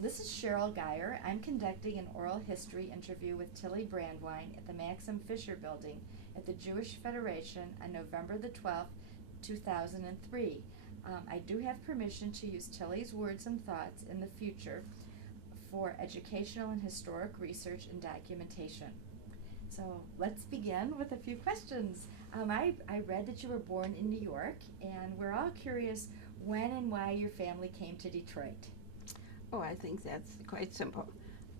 This is Cheryl Geyer. I'm conducting an oral history interview with Tillie Brandwine at the Maxim Fisher Building at the Jewish Federation on November the 12th, 2003. I do have permission to use Tillie's words and thoughts in the future for educational and historic research and documentation. So let's begin with a few questions. I read that you were born in New York, and we're all curious when and why your family came to Detroit. Oh, I think that's quite simple.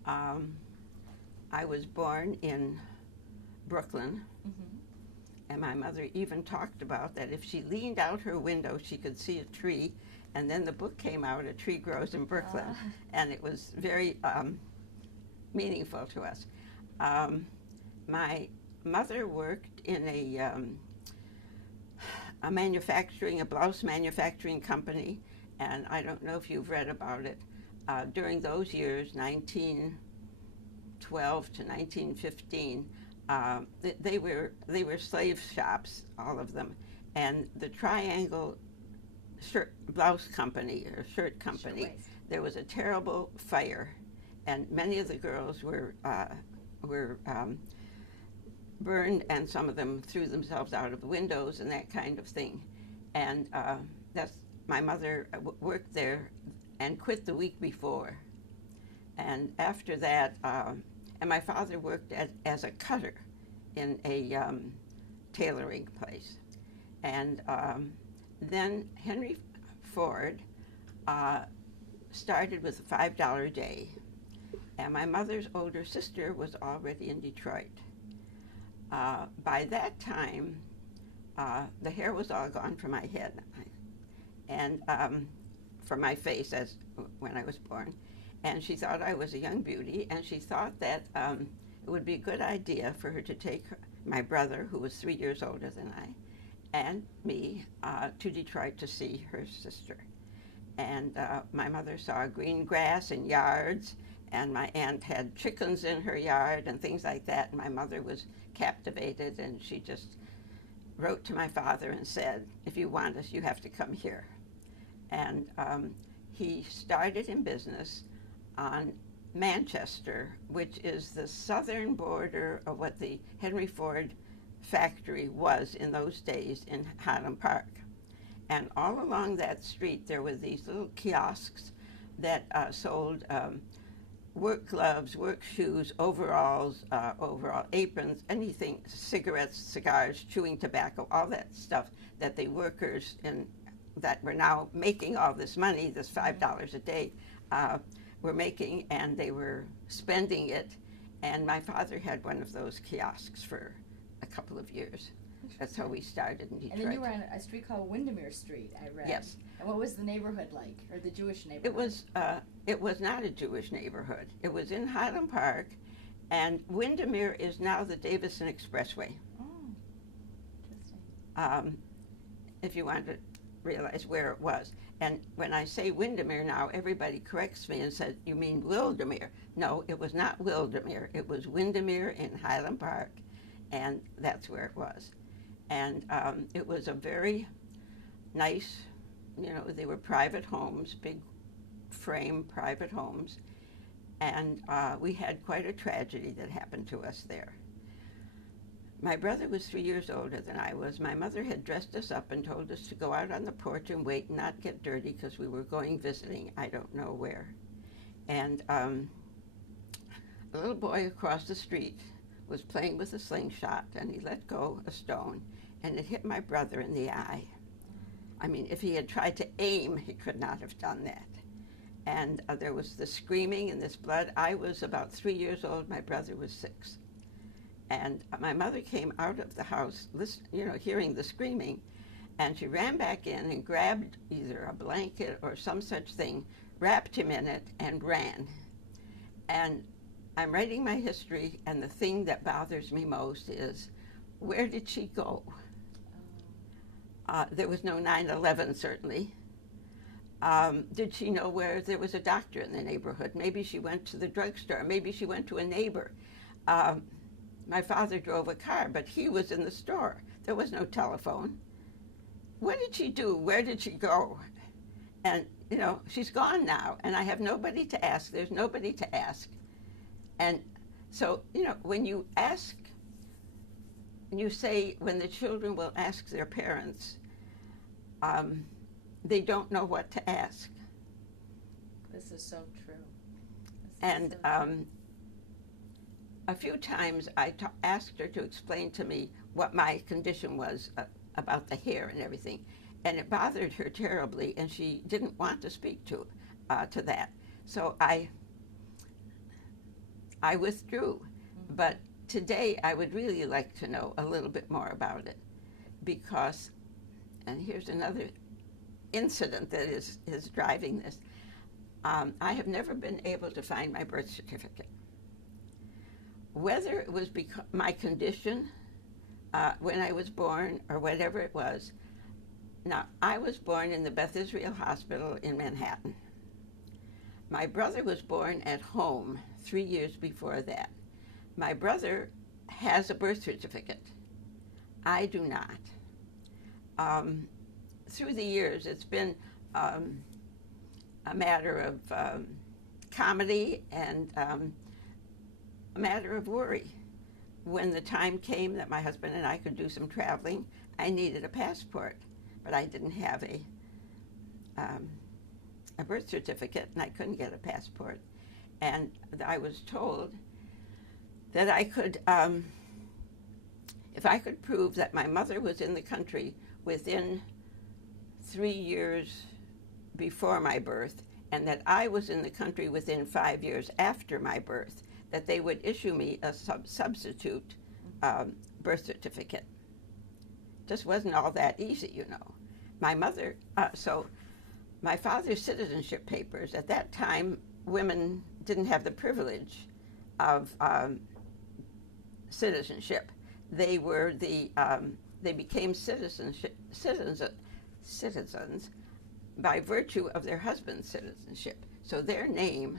I was born in Brooklyn, and my mother even talked about that if she leaned out her window, she could see a tree, and then the book came out, A Tree Grows in Brooklyn, and it was very meaningful to us. My mother worked in a blouse manufacturing company, and I don't know if you've read about it. During those years, 1912 to 1915, they were slave shops, all of them, and the Triangle blouse company or shirt company. There was a terrible fire, and many of the girls were burned, and some of them threw themselves out of windows and that kind of thing. And my mother worked there and quit the week before. And after that, and my father worked as a cutter in a tailoring place. And then Henry Ford started with a $5 a day. And my mother's older sister was already in Detroit. By that time, the hair was all gone from my head and from my face as when I was born. And she thought I was a young beauty, and she thought that it would be a good idea for her to take my brother, who was 3 years older than I, and me to Detroit to see her sister. And my mother saw green grass and yards, and my aunt had chickens in her yard and things like that, and my mother was captivated, and she just wrote to my father and said, if you want us, you have to come here. And he started in business on Manchester, which is the southern border of what the Henry Ford factory was in those days in Highland Park. And all along that street, there were these little kiosks that sold work gloves, work shoes, overalls, overall aprons, anything, cigarettes, cigars, chewing tobacco, all that stuff that the workers that were now making all this money, this $5 a day, were making, and they were spending it. And my father had one of those kiosks for a couple of years. That's how we started in Detroit. And then you were on a street called Windermere Street, I read. Yes. And what was the neighborhood like, or the Jewish neighborhood? It was not a Jewish neighborhood. It was in Highland Park, and Windermere is now the Davison Expressway. Oh, interesting. If you want to realize where it was. And when I say Windermere now, everybody corrects me and says, you mean Wildermere. No, it was not Wildermere. It was Windermere in Highland Park, and that's where it was. And it was a very nice, they were private homes, big frame private homes, and we had quite a tragedy that happened to us there. My brother was 3 years older than I was. My mother had dressed us up and told us to go out on the porch and wait and not get dirty because we were going visiting, I don't know where. And a little boy across the street was playing with a slingshot, and he let go a stone, and it hit my brother in the eye. I mean, if he had tried to aim, he could not have done that. And there was this screaming and this blood. I was about 3 years old. My brother was 6. And my mother came out of the house, hearing the screaming, and she ran back in and grabbed either a blanket or some such thing, wrapped him in it, and ran. And I'm writing my history, and the thing that bothers me most is, where did she go? There was no 9/11, certainly. Did she know where there was a doctor in the neighborhood? Maybe she went to the drugstore. Maybe she went to a neighbor. My father drove a car, but he was in the store. There was no telephone. What did she do? Where did she go? And you know, she's gone now, and I have nobody to ask. There's nobody to ask. And so, you know, when you ask, you say when the children will ask their parents, they don't know what to ask. This is so true. And a few times I asked her to explain to me what my condition was about the hair and everything. And it bothered her terribly, and she didn't want to speak to that. So I withdrew. Mm-hmm. But today I would really like to know a little bit more about it, because, and here's another incident that is driving this. I have never been able to find my birth certificate. Whether it was because my condition when I was born or whatever it was. Now, I was born in the Beth Israel Hospital in Manhattan. My brother was born at home 3 years before that. My brother has a birth certificate. I do not. Through the years, it's been a matter of comedy and a matter of worry. When the time came that my husband and I could do some traveling, I needed a passport, but I didn't have a birth certificate, and I couldn't get a passport. And I was told that I could, if I could prove that my mother was in the country within 3 years before my birth, and that I was in the country within 5 years after my birth, that they would issue me a substitute birth certificate. Just wasn't all that easy, you know. My mother, so my father's citizenship papers, at that time, women didn't have the privilege of citizenship. They were they became citizens by virtue of their husband's citizenship. So their name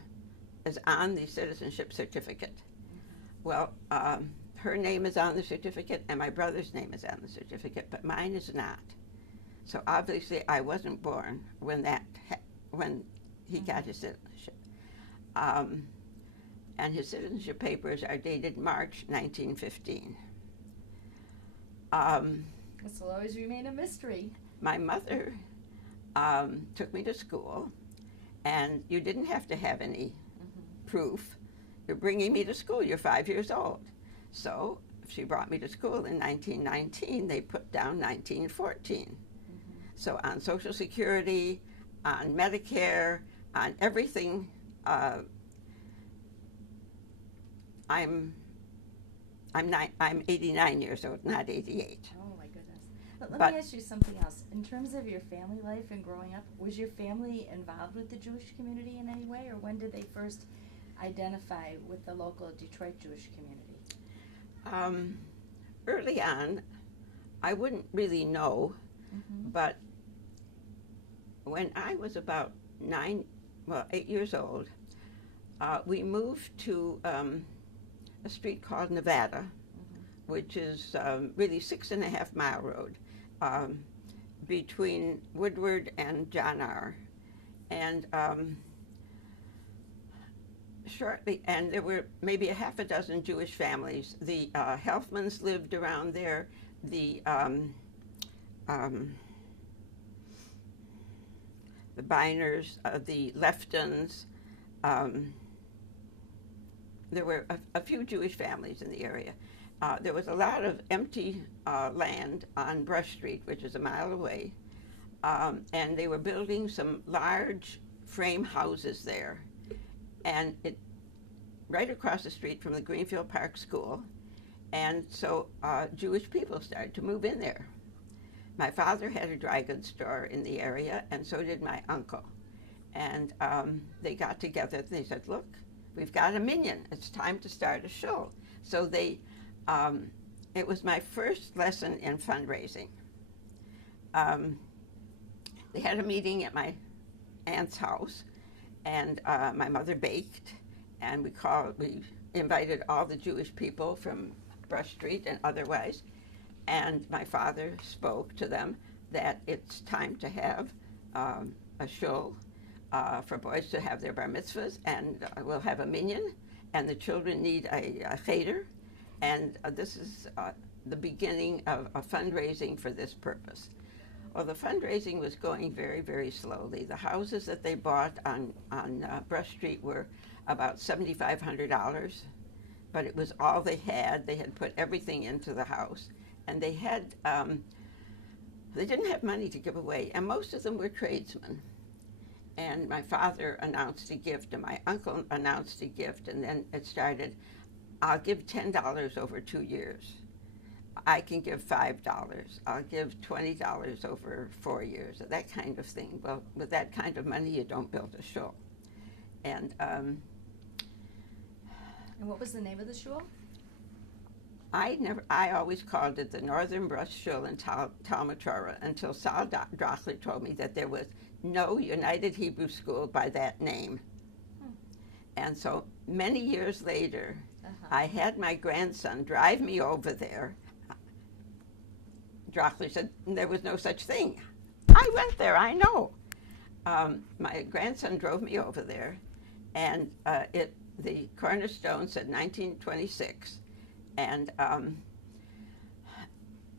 is on the citizenship certificate. Well, her name is on the certificate, and my brother's name is on the certificate, but mine is not. So obviously, I wasn't born when when he got his citizenship. And his citizenship papers are dated March 1915. This will always remain a mystery. My mother took me to school, and you didn't have to have any proof. You're bringing me to school. You're 5 years old. So she brought me to school in 1919. They put down 1914. So on Social Security, on Medicare, on everything, I'm 89 years old, not 88. Oh my goodness! But let me ask you something else. In terms of your family life and growing up, was your family involved with the Jewish community in any way, or when did they first identify with the local Detroit Jewish community? Early on, I wouldn't really know, but when I was about 8 years old, we moved to a street called Nevada, which is really 6.5 mile road between Woodward and John R. And shortly, and there were maybe a half a dozen Jewish families. The Helfmans lived around there. The Beiners, the Leftons. There were a few Jewish families in the area. There was a lot of empty land on Brush Street, which is a mile away, and they were building some large frame houses there. And right across the street from the Greenfield Park School, and so Jewish people started to move in there. My father had a dry goods store in the area, and so did my uncle. And they got together and they said, look, we've got a minyan. It's time to start a show. So they, it was my first lesson in fundraising. They had a meeting at my aunt's house, and my mother baked, and we invited all the Jewish people from Brush Street and otherwise. And my father spoke to them that it's time to have a shul, for boys to have their bar mitzvahs, and we'll have a minyan, and the children need a cheder, and this is the beginning of a fundraising for this purpose. Well, the fundraising was going very, very slowly. The houses that they bought on Brush Street were about $7,500, but it was all they had. They had put everything into the house, and they didn't have money to give away, and most of them were tradesmen. And my father announced a gift, and my uncle announced a gift, and then it started, I'll give $10 over 2 years. I can give $5. I'll give $20 over 4 years, that kind of thing. Well, with that kind of money, you don't build a shul. And what was the name of the shul? I always called it the Northern Brush Shul in Talmud Torah until Sal Drochler told me that there was no United Hebrew School by that name. And so many years later, I had my grandson drive me over there. Drochler said there was no such thing. I went there, I know. My grandson drove me over there, and the cornerstone said 1926. And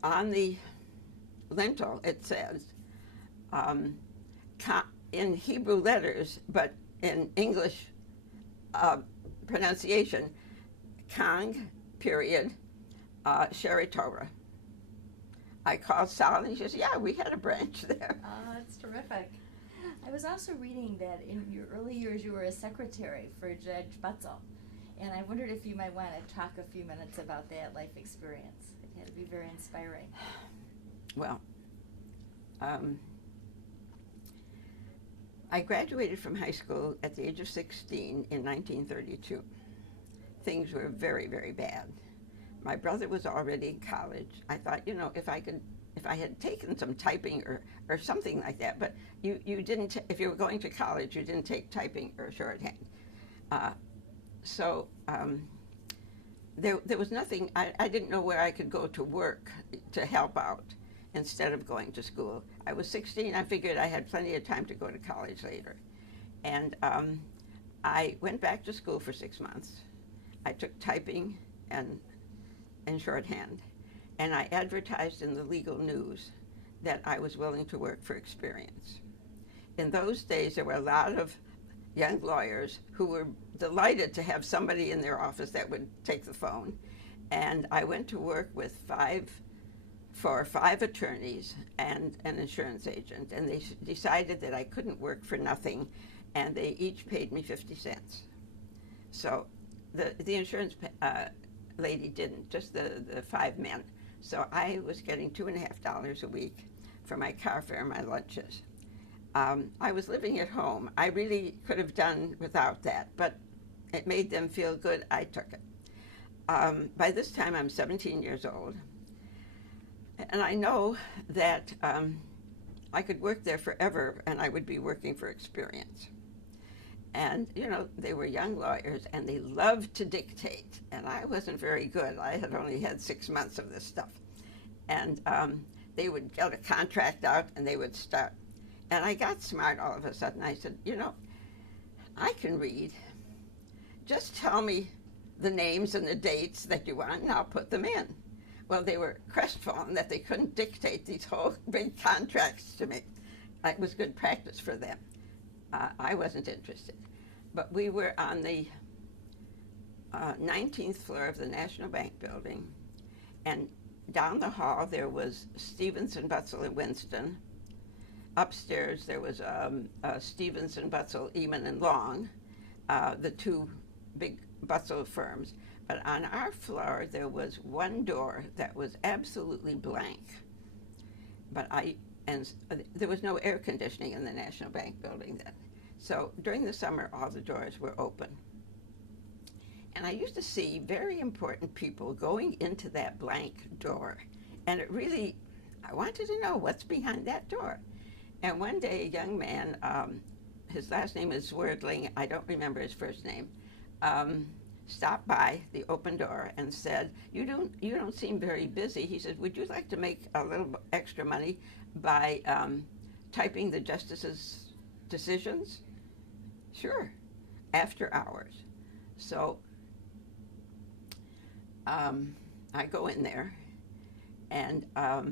on the lintel, it says, in Hebrew letters, but in English pronunciation, Kang, period, Sherry Torah. I called Sal, and he says, yeah, we had a branch there. Oh, that's terrific. I was also reading that in your early years, you were a secretary for Judge Butzel. And I wondered if you might want to talk a few minutes about that life experience. It had to be very inspiring. Well, I graduated from high school at the age of 16 in 1932. Things were very, very bad. My brother was already in college. I thought, you know, if I had taken some typing or something like that, but you didn't, if you were going to college, you didn't take typing or shorthand. So there was nothing, I didn't know where I could go to work to help out instead of going to school. I was 16, I figured I had plenty of time to go to college later. And I went back to school for 6 months. I took typing and shorthand, and I advertised in the legal news that I was willing to work for experience. In those days, there were a lot of young lawyers who were delighted to have somebody in their office that would take the phone. And I went to work with five attorneys and an insurance agent, and they decided that I couldn't work for nothing, and they each paid me 50 cents. So the insurance lady didn't, just the 5 men. So I was getting $2.50 a week for my car fare and my lunches. I was living at home. I really could have done without that, but it made them feel good. I took it. By this time, I'm 17 years old, and I know that I could work there forever, and I would be working for experience. And, you know, they were young lawyers, and they loved to dictate, and I wasn't very good. I had only had 6 months of this stuff. And they would get a contract out, and they would start. And I got smart all of a sudden. I said, you know, I can read. Just tell me the names and the dates that you want, and I'll put them in. Well, they were crestfallen that they couldn't dictate these whole big contracts to me. It was good practice for them. I wasn't interested. But we were on the 19th floor of the National Bank building, and down the hall there was Stevenson, Butzel, and Winston. Upstairs there was Stevenson, Butzel, Eman, and Long, the two big Butzel firms. But on our floor there was one door that was absolutely blank. But there was no air conditioning in the National Bank building then. So during the summer, all the doors were open. And I used to see very important people going into that blank door. And it really, I wanted to know what's behind that door. And one day, a young man, his last name is Swerdling, I don't remember his first name, stopped by the open door and said, you don't seem very busy. He said, would you like to make a little extra money by typing the justices' decisions? Sure, after hours. So I go in there, and a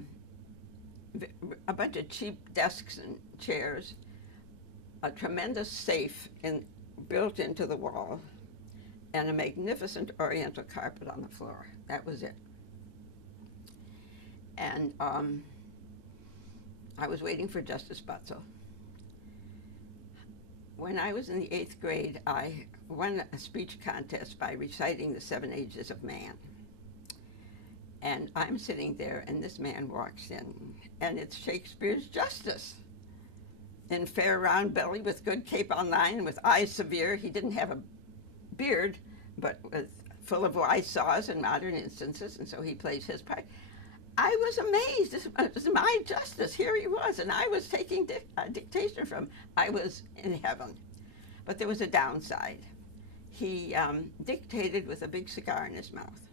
bunch of cheap desks and chairs, a tremendous safe built into the wall, and a magnificent oriental carpet on the floor. That was it. And I was waiting for Justice Butzel. When I was in the 8th grade, I won a speech contest by reciting the 7 Ages of Man. And I'm sitting there, and this man walks in, and it's Shakespeare's Justice. In fair round belly, with good cape on line, with eyes severe. He didn't have a beard, but was full of wise saws and modern instances, and so he plays his part. I was amazed. This was my Justice. Here he was, and I was taking dictation from him. I was in heaven. But there was a downside. He dictated with a big cigar in his mouth.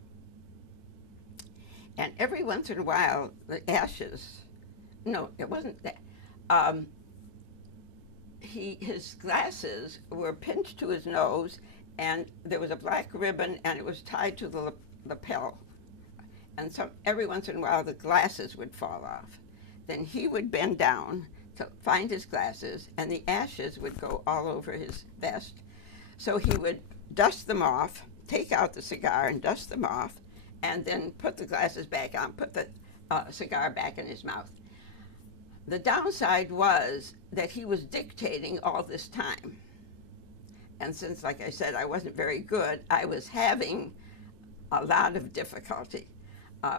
And every once in a while, the ashes, no, it wasn't that. His glasses were pinched to his nose, and there was a black ribbon, and it was tied to the lapel. And so every once in a while, the glasses would fall off. Then he would bend down to find his glasses, and the ashes would go all over his vest. So he would dust them off, take out the cigar and dust them off, and then put the glasses back on, put the cigar back in his mouth. The downside was that he was dictating all this time. And since, like I said, I wasn't very good, I was having a lot of difficulty.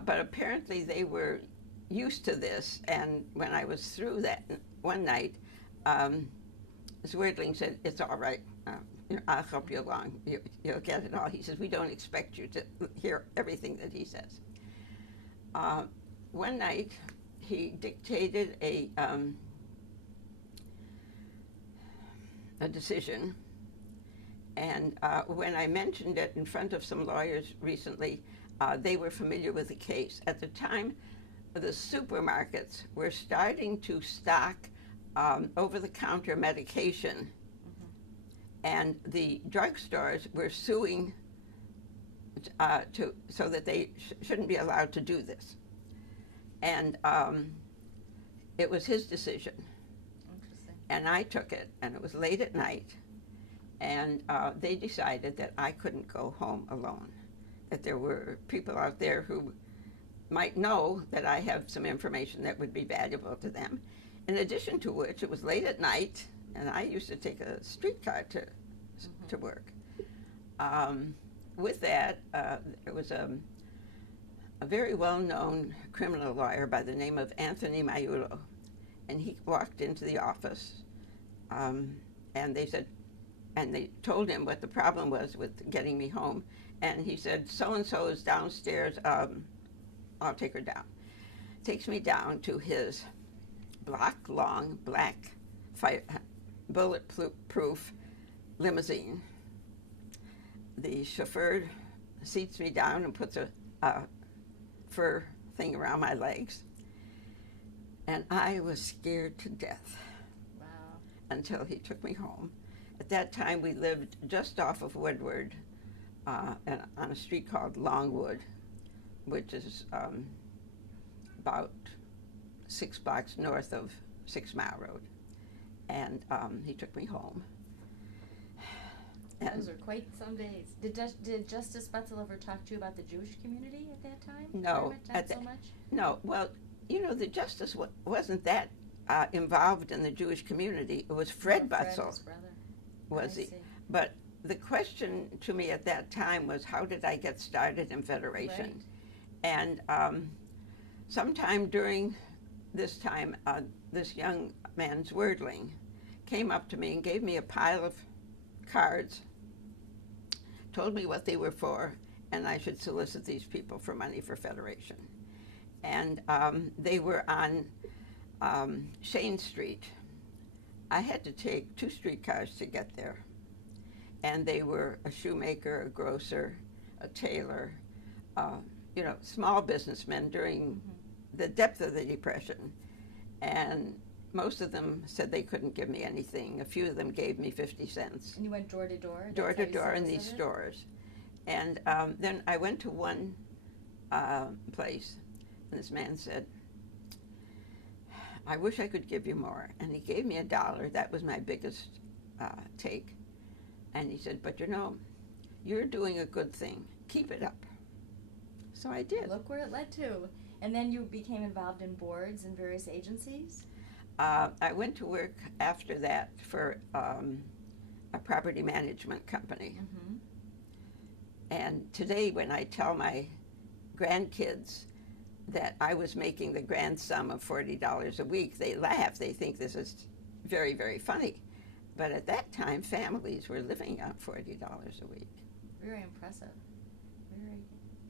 But apparently they were used to this, and when I was through that one night, Zwerdling said, "It's all right. I'll help you along. You'll get it all." He says, "We don't expect you to hear everything that he says." One night, he dictated a decision, and when I mentioned it in front of some lawyers recently, they were familiar with the case. At the time, the supermarkets were starting to stock over-the-counter medication, and the drugstores were suing so that they shouldn't be allowed to do this. And it was his decision. Interesting. And I took it, and it was late at night, and they decided that I couldn't go home alone, that there were people out there who might know that I have some information that would be valuable to them. In addition to which, it was late at night, and I used to take a streetcar to work. With that, there was a very well-known criminal lawyer by the name of Anthony Maiulo, and he walked into the office, and they told him what the problem was with getting me home, and he said, "So-and-so is downstairs, I'll take her down." Takes me down to his block-long black bulletproof limousine. The chauffeur seats me down and puts a fur thing around my legs. And I was scared to death. Wow. Until he took me home. At that time, we lived just off of Woodward and on a street called Longwood, which is about 6 blocks north of 6 Mile Road. And he took me home. And those are quite some days. Did Justice Butzel ever talk to you about the Jewish community at that time? No. Not so much? No. Well, the justice wasn't that involved in the Jewish community. It was Fred Butzel. His brother. Was he? But the question to me at that time was, how did I get started in Federation? Right. And sometime during this time, this young man, Zwerdling, came up to me and gave me a pile of cards, told me what they were for, and I should solicit these people for money for Federation. And they were on Shane Street. I had to take 2 streetcars to get there. And they were a shoemaker, a grocer, a tailor, small businessmen during the depth of the Depression. And most of them said they couldn't give me anything. A few of them gave me 50 cents. And you went door to door? Door to door in these stores. And then I went to one place, and this man said, I wish I could give you more. And he gave me $1. That was my biggest take. And he said, but you know, you're doing a good thing. Keep it up. So I did. Look where it led to. And then you became involved in boards and various agencies? I went to work after that for a property management company. Mm-hmm. And today when I tell my grandkids that I was making the grand sum of $40 a week, they laugh. They think this is very, very funny. But at that time, families were living on $40 a week. Very impressive. Very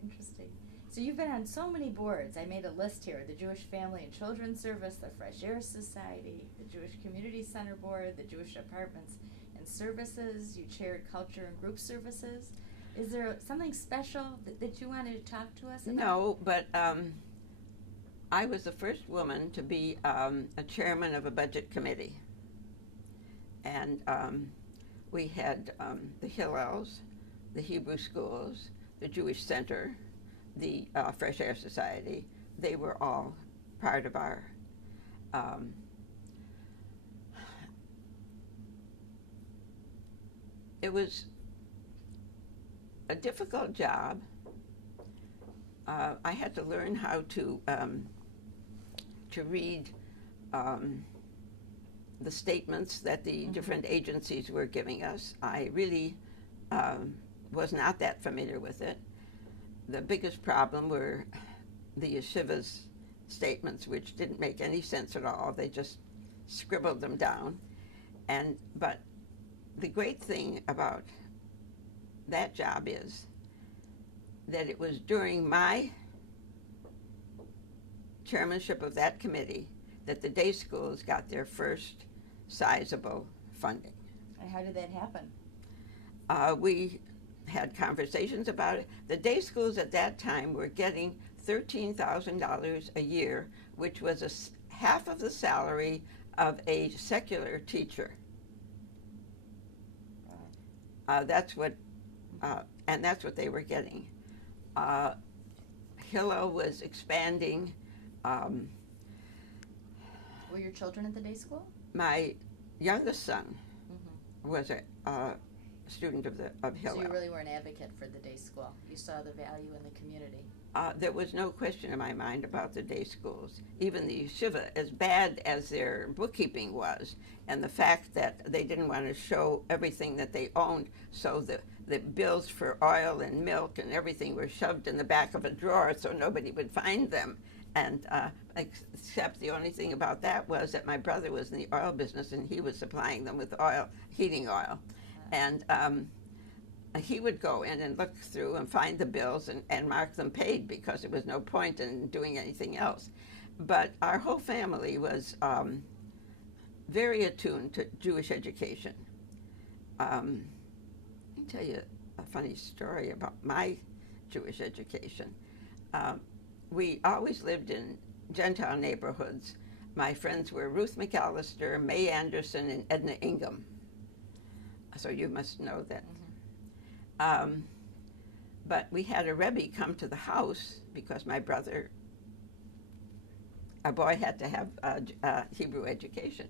interesting. So you've been on so many boards. I made a list here. The Jewish Family and Children's Service, the Fresh Air Society, the Jewish Community Center Board, the Jewish Apartments and Services. You chaired Culture and Group Services. Is there something special that you wanted to talk to us about? No, but I was the first woman to be a chairman of a budget committee. And we had the Hillels, the Hebrew schools, the Jewish Center, the Fresh Air Society. They were all part of our it was a difficult job. I had to learn how to read the statements that the different agencies were giving us. I really was not that familiar with it. The biggest problem were the yeshiva's statements, which didn't make any sense at all. They just scribbled them down. But the great thing about that job is that it was during my chairmanship of that committee that the day schools got their first sizable funding. And how did that happen? We had conversations about it. The day schools at that time were getting $13,000 a year, which was half of the salary of a secular teacher. That's what they were getting. Hillel was expanding. Were your children at the day school? My youngest son was a student of Hillel. So you really were an advocate for the day school. You saw the value in the community. There was no question in my mind about the day schools. Even the yeshiva, as bad as their bookkeeping was, and the fact that they didn't want to show everything that they owned, so the bills for oil and milk and everything were shoved in the back of a drawer so nobody would find them. And except the only thing about that was that my brother was in the oil business and he was supplying them with oil, heating oil. And he would go in and look through and find the bills and mark them paid, because there was no point in doing anything else. But our whole family was very attuned to Jewish education. Let me tell you a funny story about my Jewish education. We always lived in Gentile neighborhoods. My friends were Ruth McAllister, May Anderson, and Edna Ingham. So you must know that. But we had a Rebbe come to the house because my brother, a boy, had to have Hebrew education.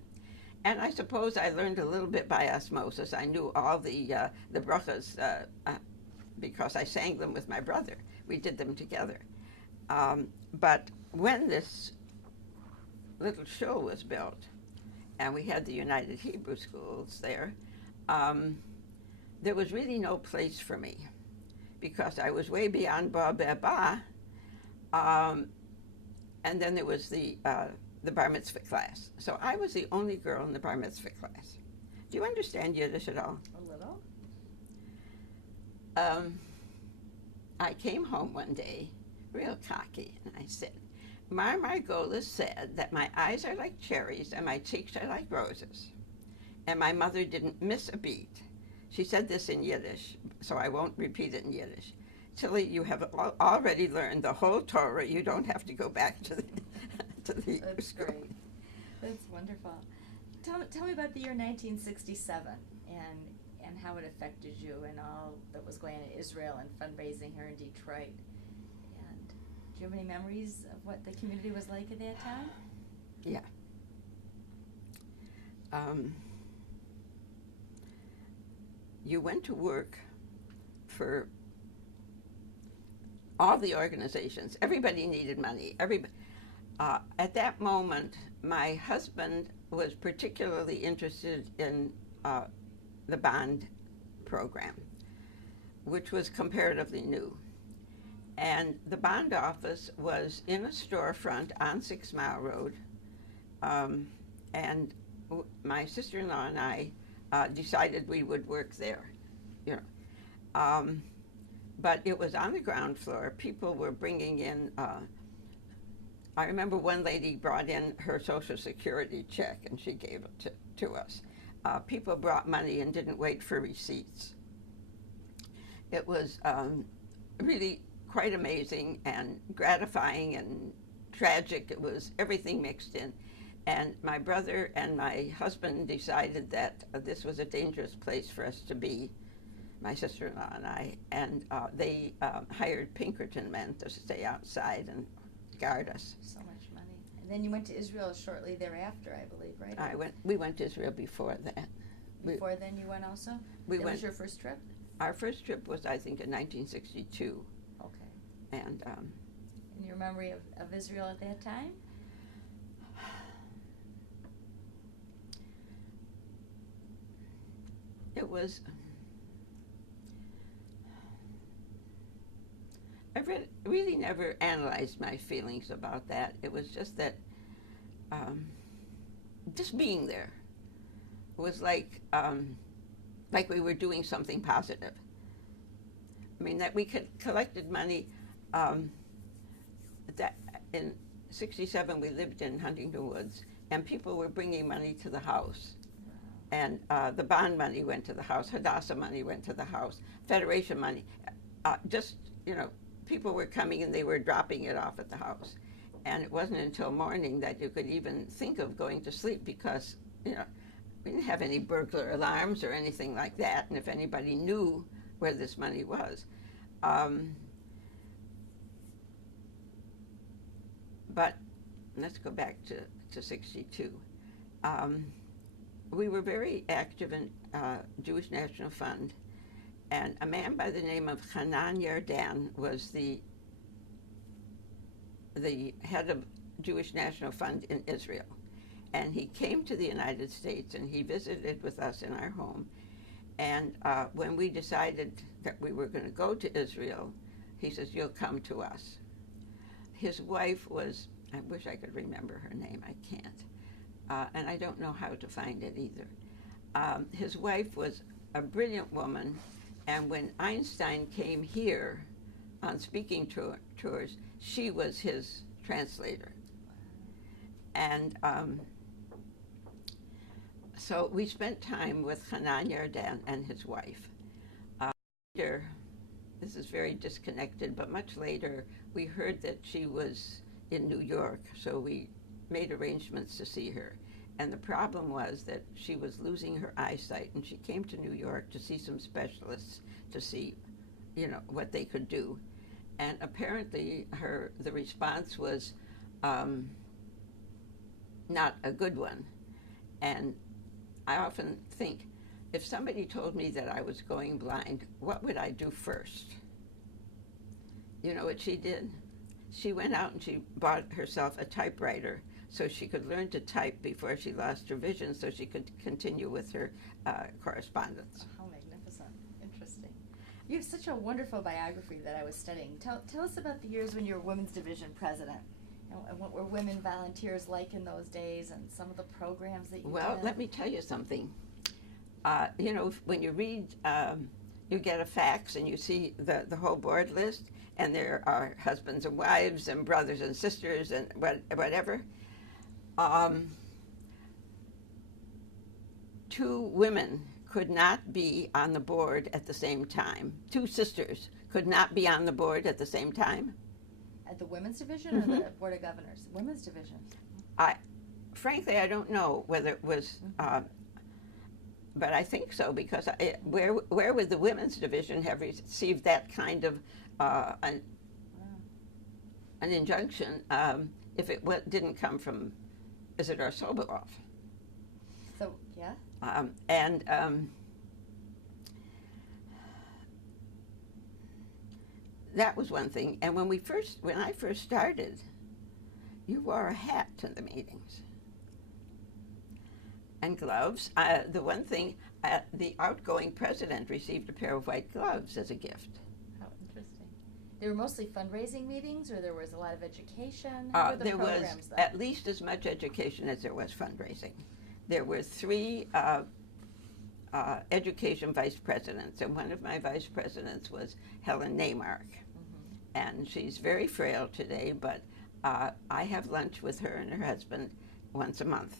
And I suppose I learned a little bit by osmosis. I knew all the brachas because I sang them with my brother. We did them together. But when this little shul was built, and we had the United Hebrew Schools there, there was really no place for me, because I was way beyond Ba Beba, and then there was the bar mitzvah class. So I was the only girl in the bar mitzvah class. Do you understand Yiddish at all? A little. I came home one day, real cocky, and I said, Mar Margolis said that my eyes are like cherries and my cheeks are like roses. And my mother didn't miss a beat. She said this in Yiddish, so I won't repeat it in Yiddish. Tillie, you have already learned the whole Torah. You don't have to go back to the That's school. great. That's wonderful. Tell me about the year 1967 and how it affected you and all that was going on in Israel and fundraising here in Detroit. And do you have any memories of what the community was like at that time? Yeah. You went to work for all the organizations. Everybody needed money. At that moment, my husband was particularly interested in the bond program, which was comparatively new. And the bond office was in a storefront on 6 Mile Road. And my sister-in-law and I decided we would work there, you know. But it was on the ground floor. People were bringing in, I remember one lady brought in her Social Security check and she gave it to us. People brought money and didn't wait for receipts. It was really quite amazing and gratifying and tragic. It was everything mixed in. And my brother and my husband decided that this was a dangerous place for us to be, my sister-in-law and I, and they hired Pinkerton men to stay outside and guard us. So much money. And then you went to Israel shortly thereafter, I believe, right? We went to Israel before that. Before then you went also? That was your first trip? Our first trip was, I think, in 1962. Okay. And your memory of Israel at that time? It was, I really never analyzed my feelings about that. It was just that, just being there was like we were doing something positive. I mean, that we collected money, that in 67 we lived in Huntington Woods, and people were bringing money to the house. And the bond money went to the house, Hadassah money went to the house, Federation money. Just, you know, people were coming and they were dropping it off at the house. And it wasn't until morning that you could even think of going to sleep because, you know, we didn't have any burglar alarms or anything like that. And if anybody knew where this money was. But let's go back to 62. We were very active in Jewish National Fund, and a man by the name of Hanan Yardan was the head of Jewish National Fund in Israel. And he came to the United States and he visited with us in our home. And when we decided that we were going to go to Israel, he says, "You'll come to us." His wife was, I wish I could remember her name, I can't. And I don't know how to find it either. His wife was a brilliant woman, and when Einstein came here on speaking tours, she was his translator. And so we spent time with Hanan Yardan and his wife. Later, this is very disconnected, but much later, we heard that she was in New York, so we made arrangements to see her. And the problem was that she was losing her eyesight, and she came to New York to see some specialists to see, you know, what they could do. And apparently the response was not a good one. And I often think, if somebody told me that I was going blind, what would I do first? You know what she did? She went out and she bought herself a typewriter so she could learn to type before she lost her vision so she could continue with her correspondence. How magnificent. Interesting. You have such a wonderful biography that I was studying. Tell us about the years when you were Women's Division President. And what were women volunteers like in those days and some of the programs that you did? Let me tell you something. You know, when you read, you get a fax and you see the whole board list, and there are husbands and wives and brothers and sisters and whatever. 2 women could not be on the board at the same time. 2 sisters could not be on the board at the same time. At the Women's Division or the Board of Governors? Women's Division. frankly, I don't know whether it was, but I think so, because where would the women's division have received that kind of an injunction if it didn't come from Isidore Sobolov? So, yeah. That was one thing. And when I first started, you wore a hat to the meetings and gloves. The one thing, the outgoing president received a pair of white gloves as a gift. How interesting. They were mostly fundraising meetings, or there was a lot of education? How were the There was programs, though? at least as much education as there was fundraising. There were three education vice presidents, and one of my vice presidents was Helen Neymark. And she's very frail today, but I have lunch with her and her husband once a month.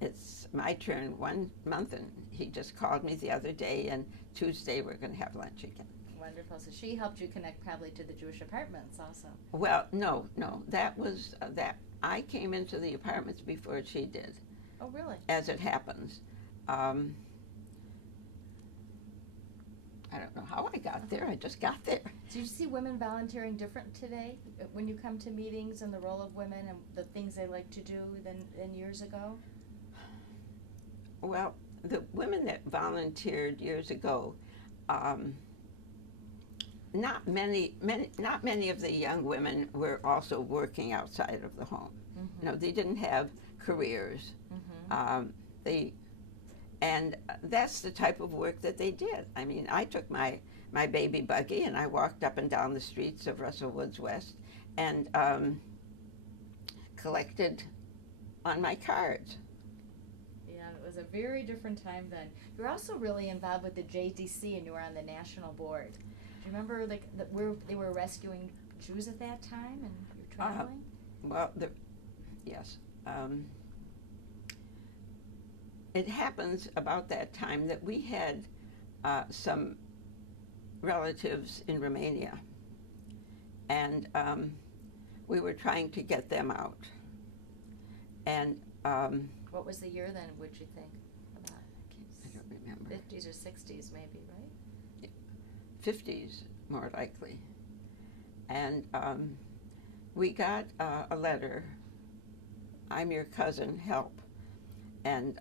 It's my turn 1 month, and he just called me the other day, and Tuesday we're going to have lunch again. Wonderful. So she helped you connect probably to the Jewish apartments also. Well, no. That was that. I came into the apartments before she did. Oh, really? As it happens. I don't know how I got there. I just got there. Do you see women volunteering different today when you come to meetings, and the role of women and the things they like to do than years ago? Well, the women that volunteered years ago, not many of the young women were also working outside of the home. You know, they didn't have careers. And that's the type of work that they did. I mean, I took my baby buggy and I walked up and down the streets of Russell Woods West and collected on my cards. Yeah, it was a very different time then. You were also really involved with the JDC, and you were on the national board. Do you remember where they were rescuing Jews at that time, and you were traveling? Well, yes. It happens about that time that we had some relatives in Romania, and we were trying to get them out. And what was the year then, would you think? About I don't remember. 50s or 60s maybe, right? 50s, more likely. And we got a letter, "I'm your cousin, help." And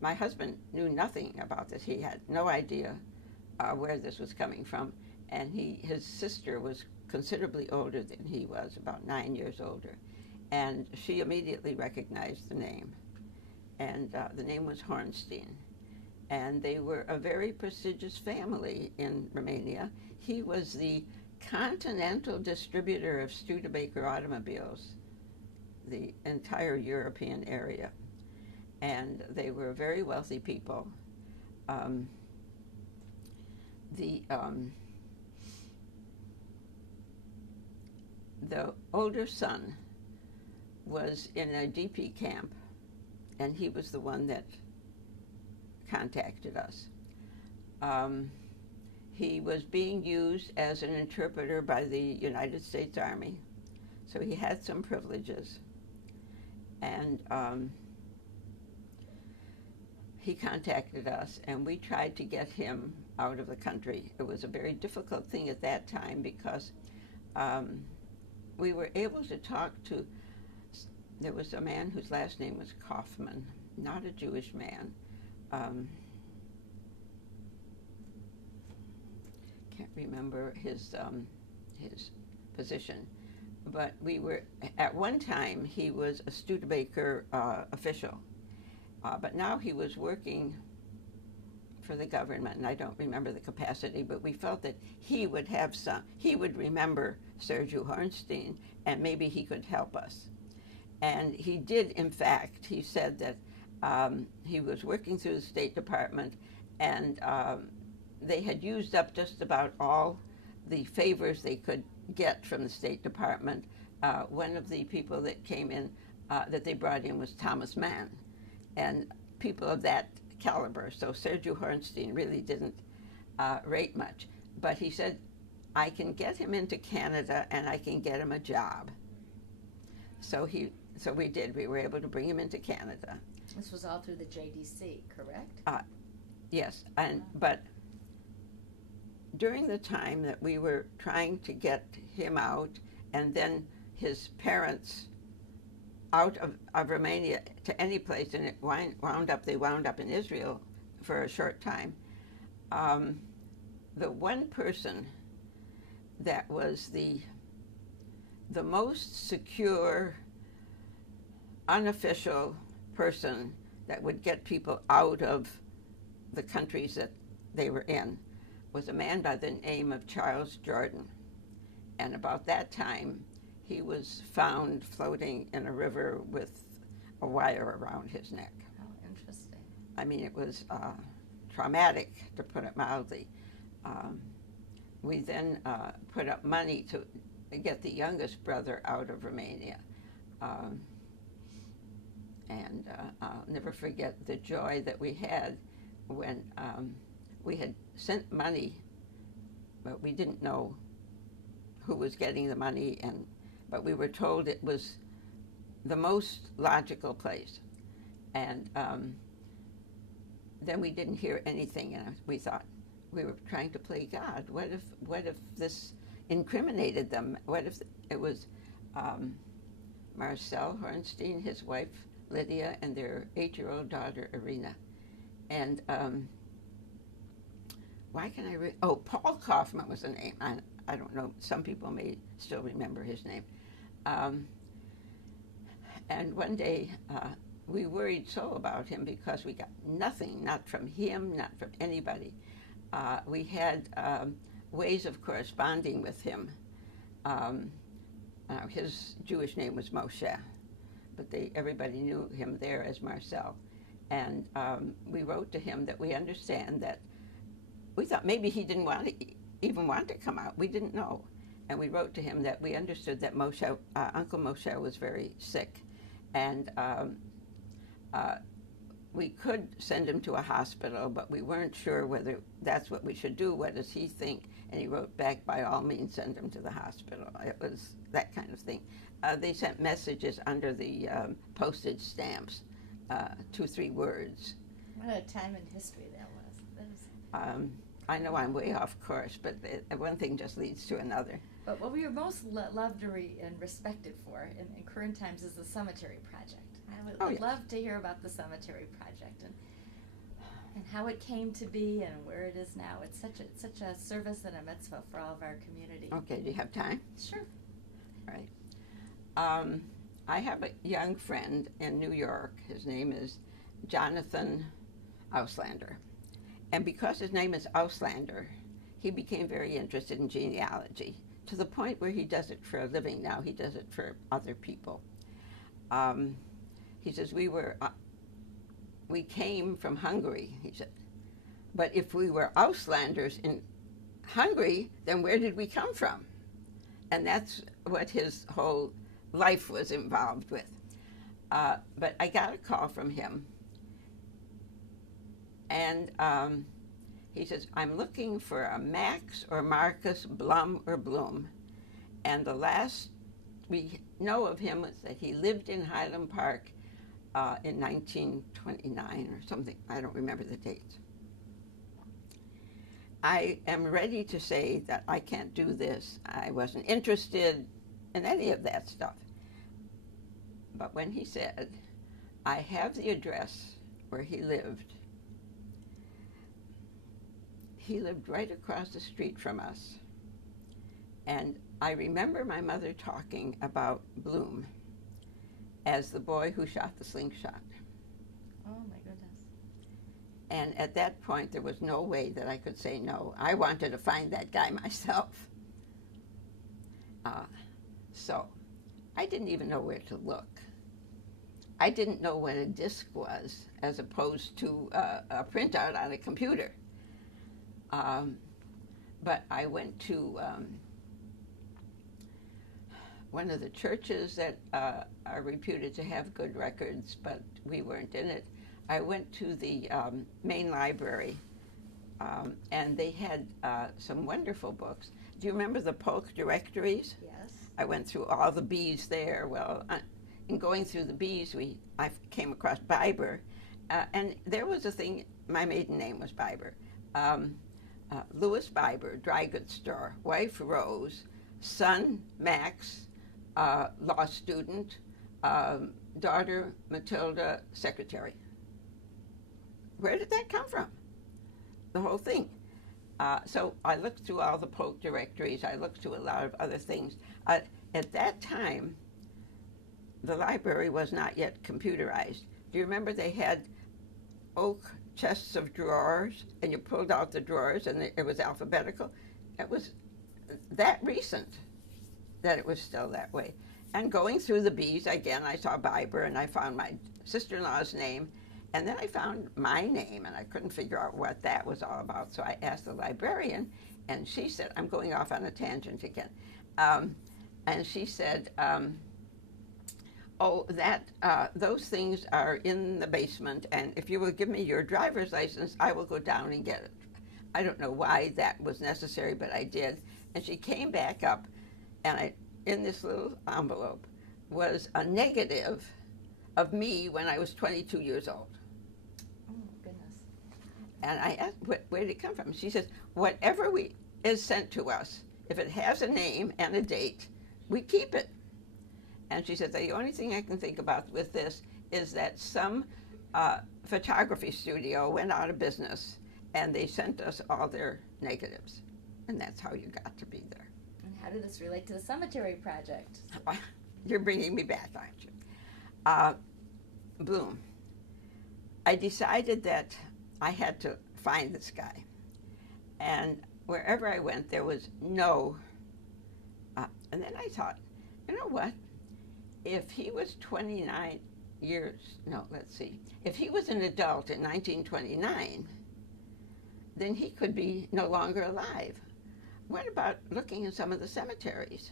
my husband knew nothing about this. He had no idea where this was coming from. And his sister was considerably older than he was, about 9 years older. And she immediately recognized the name. And the name was Hornstein. And they were a very prestigious family in Romania. He was the continental distributor of Studebaker automobiles, the entire European area. And they were very wealthy people. The older son was in a DP camp, and he was the one that contacted us. He was being used as an interpreter by the United States Army, so he had some privileges. And he contacted us, and we tried to get him out of the country. It was a very difficult thing at that time because we were able to talk to, there was a man whose last name was Kaufman, not a Jewish man. Can't remember his position, but we were, at one time he was a Studebaker official. But now he was working for the government, and I don't remember the capacity, but we felt that he would remember Sergiu Hornstein, and maybe he could help us. And he did, in fact. He said that he was working through the State Department, and they had used up just about all the favors they could get from the State Department. One of the people that came in, that they brought in, was Thomas Mann. And people of that caliber. So Sergiu Hornstein really didn't rate much. But he said, I can get him into Canada and I can get him a job. So he So we did. We were able to bring him into Canada. This was all through the JDC, correct? Yes, but during the time that we were trying to get him out, and then his parents out of Romania to any place, and they wound up in Israel for a short time. The one person that was the most secure, unofficial person that would get people out of the countries that they were in was a man by the name of Charles Jordan. And about that time, he was found floating in a river with a wire around his neck. Oh, interesting. I mean, it was traumatic, to put it mildly. We then put up money to get the youngest brother out of Romania. And I'll never forget the joy that we had when we had sent money, but we didn't know who was getting the money, but we were told it was the most logical place. And then we didn't hear anything, and we thought we were trying to play God. What if this incriminated them? What if it was Marcel Hornstein, his wife Lydia, and their 8-year-old daughter Irina? And why can I Paul Kaufman was the name. I don't know, some people may still remember his name. And one day we worried so about him because we got nothing, not from him, not from anybody. We had ways of corresponding with him. His Jewish name was Moshe, but everybody knew him there as Marcel. And we wrote to him that we understand that we thought maybe he didn't even want to come out. We didn't know. And we wrote to him that we understood that Uncle Moshe was very sick. And we could send him to a hospital, but we weren't sure whether that's what we should do. What does he think? And he wrote back, by all means, send him to the hospital. It was that kind of thing. They sent messages under the postage stamps, 2-3 words. What a time in history that was. I know I'm way off course, but one thing just leads to another. But what we were most loved and respected for in current times is the cemetery project. I would love to hear about the cemetery project and how it came to be and where it is now. It's such a service and a mitzvah for all of our community. Okay, do you have time? Sure. All right. I have a young friend in New York. His name is Jonathan Auslander. And because his name is Auslander, he became very interested in genealogy, to the point where he does it for a living now. He does it for other people. He says, we came from Hungary, he said. But if we were Auslanders in Hungary, then where did we come from? And that's what his whole life was involved with. But I got a call from him, and he says, I'm looking for a Max or Marcus, Blum or Bloom. And the last we know of him was that he lived in Highland Park in 1929 or something. I don't remember the dates. I am ready to say that I can't do this. I wasn't interested in any of that stuff. But when he said, I have the address where he lived right across the street from us. And I remember my mother talking about Bloom as the boy who shot the slingshot. Oh, my goodness. And at that point, there was no way that I could say no. I wanted to find that guy myself. So I didn't even know where to look. I didn't know what a disc was as opposed to a printout on a computer. But I went to one of the churches that are reputed to have good records, but we weren't in it. I went to the main library, and they had some wonderful books. Do you remember the Polk directories? Yes. I went through all the B's there. Well, in going through the bees, I came across Biber, and there was a thing. My maiden name was Biber. Louis Biber, dry goods store. Wife Rose, son Max, law student, daughter Matilda, secretary. Where did that come from? The whole thing. So I looked through all the polk directories. I looked through a lot of other things. At that time, the library was not yet computerized. Do you remember they had oak chests of drawers, and you pulled out the drawers, and it was alphabetical? It was that recent that it was still that way. And going through the bees, again, I saw Biber, and I found my sister-in-law's name, and then I found my name, and I couldn't figure out what that was all about. So I asked the librarian, and she said, I'm going off on a tangent again. And she said, oh, those things are in the basement, and if you will give me your driver's license, I will go down and get it. I don't know why that was necessary, but I did. And she came back up, and in this little envelope was a negative of me when I was 22 years old. Oh, goodness. And I asked, where did it come from? She says, whatever is sent to us, if it has a name and a date, we keep it. And she said, the only thing I can think about with this is that some photography studio went out of business, and they sent us all their negatives. And that's how you got to be there. And how did this relate to the cemetery project? You're bringing me back, aren't you? Bloom. I decided that I had to find this guy. And wherever I went, there was no... and then I thought, you know what? If he was 29 years... No, let's see. If he was an adult in 1929, then he could be no longer alive. What about looking in some of the cemeteries?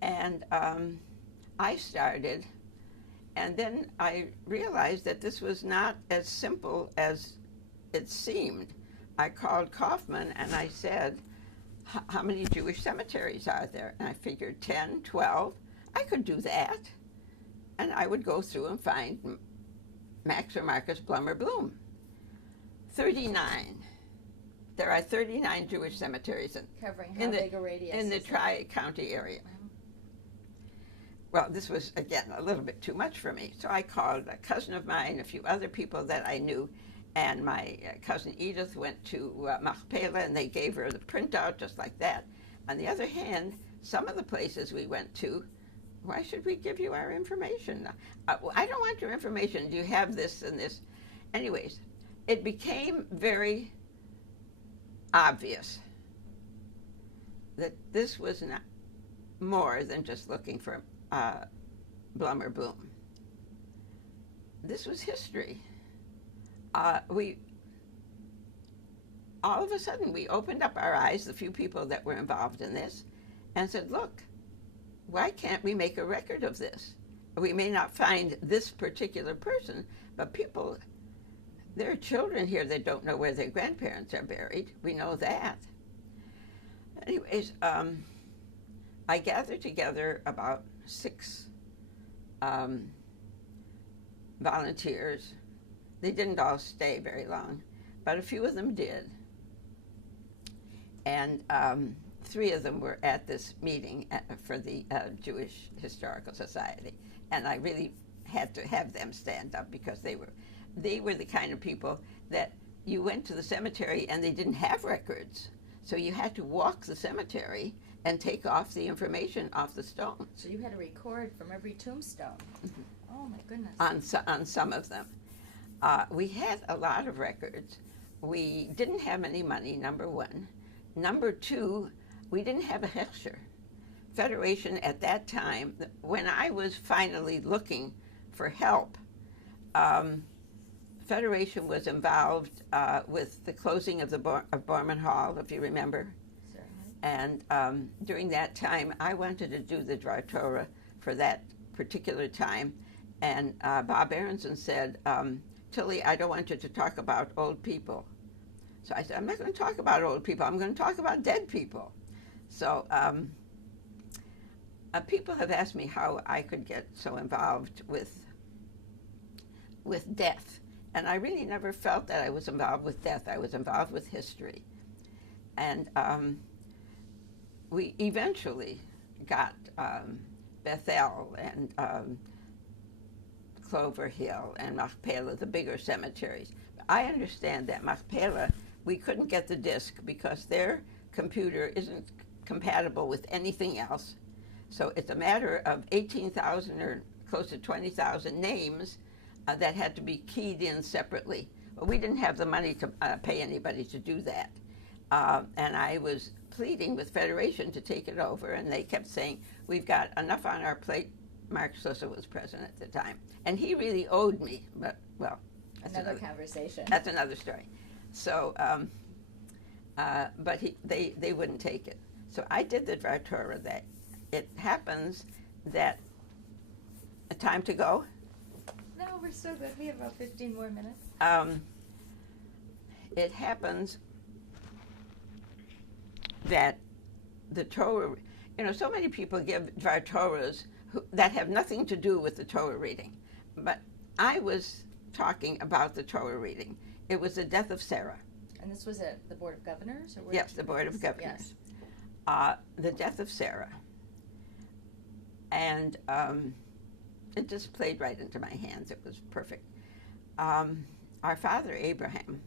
And I started, and then I realized that this was not as simple as it seemed. I called Kaufman and I said, how many Jewish cemeteries are there? And I figured 10, 12. I could do that. And I would go through and find Max or Marcus Blum or Bloom. 39. There are 39 Jewish cemeteries Covering how big a radius? In the Tri-County area. Well, this was, again, a little bit too much for me. So I called a cousin of mine, a few other people that I knew, and my cousin Edith went to Machpelah, and they gave her the printout just like that. On the other hand, some of the places we went to, why should we give you our information? I don't want your information. Do you have this and this? Anyways, it became very obvious that this was not more than just looking for Blum or Bloom. This was history. All of a sudden, we opened up our eyes, the few people that were involved in this, and said, look, why can't we make a record of this? We may not find this particular person, but people, there are children here that don't know where their grandparents are buried. We know that. Anyways, I gathered together about 6 volunteers. They didn't all stay very long, but a few of them did. And 3 of them were at this meeting for the Jewish Historical Society. And I really had to have them stand up because they were the kind of people that you went to the cemetery and they didn't have records. So you had to walk the cemetery and take off the information off the stone. So you had to record from every tombstone. Mm-hmm. Oh my goodness. On some of them. We had a lot of records. We didn't have any money, number one. Number two, we didn't have a Hechsher. Federation at that time, when I was finally looking for help, Federation was involved with the closing of of Borman Hall, if you remember. And during that time, I wanted to do the Dvar Torah for that particular time. And Bob Aronson said, Tillie, I don't want you to talk about old people. So I said, I'm not going to talk about old people. I'm going to talk about dead people. So People have asked me how I could get so involved with death. And I really never felt that I was involved with death. I was involved with history. And we eventually got Bethel and Clover Hill and Machpelah, the bigger cemeteries. I understand that Machpelah, we couldn't get the disc because their computer isn't compatible with anything else. So it's a matter of 18,000 or close to 20,000 names that had to be keyed in separately. But we didn't have the money to pay anybody to do that. And I was pleading with Federation to take it over, and they kept saying, we've got enough on our plate. Mark Slissa was president at the time. And he really owed me, but, well, that's another conversation. That's another story. So, but they wouldn't take it. So I did the Dvar Torah. That it happens that, time to go? No, we're still good. We have about 15 more minutes. It happens that the Torah, so many people give Dvar Torahs that have nothing to do with the Torah reading. But I was talking about the Torah reading. It was the death of Sarah. And this was at the Board of Governors? Or yes, the Board of Governors. Yes. The death of Sarah. And it just played right into my hands. It was perfect. Our father, Abraham,